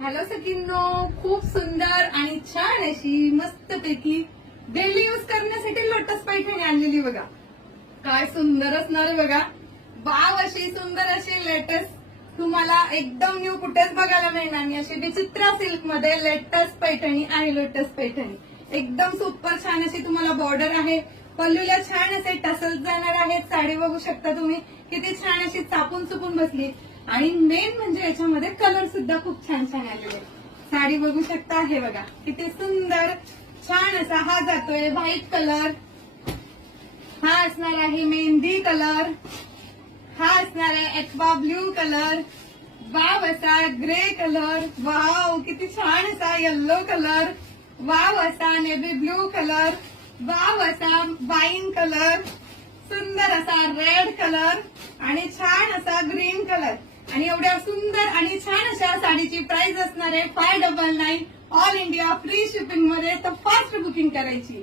Hello सखींनो, खूप सुंदर आणि छान अशी मस्तपैकी डेली यूज करण्यासाठी लोटस पैठणी आणलेली बघा. काय सुंदर असणार आहे बघा. वाव, अशी सुंदर अशी लेटेस्ट तुम्हाला एकदम न्यू कुठेच बघायला मिळणार नाही. अशी विचित्र सिल्क मध्ये लेटेस्ट पैठणी आहे. लोटस पैठणी एकदम सुपर छान अशी तुम्हाला बॉर्डर आहे. पल्लूला छान असे टसल्स जाणार आहेत. साडी बघू शकता तुम्ही किती छान अशी चापून चुपून बसली. आणि मेन म्हणजे याच्यामध्ये कलर सुद्धा खूप छान छान आलेले. साडी बघू शकता, हे बघा किती सुंदर छान असा हा जातोय व्हाईट कलर, हा असणार आहे मेहंदी कलर, हा असणार आहे एक्वा ब्ल्यू कलर, वाव असा ग्रे कलर, वाव किती छान असा येल्लो कलर, वाव असा नेव्ही ब्ल्यू कलर, वाव असा वाईन कलर, सुंदर असा रेड कलर आणि छान असा ग्रीन कलर. आणि एवढ्या सुंदर आणि छान अशा साडीची प्राइस असणार आहे 599. ऑल इंडिया फ्री शिपिंग मध्ये. तर फास्ट बुकिंग करायची.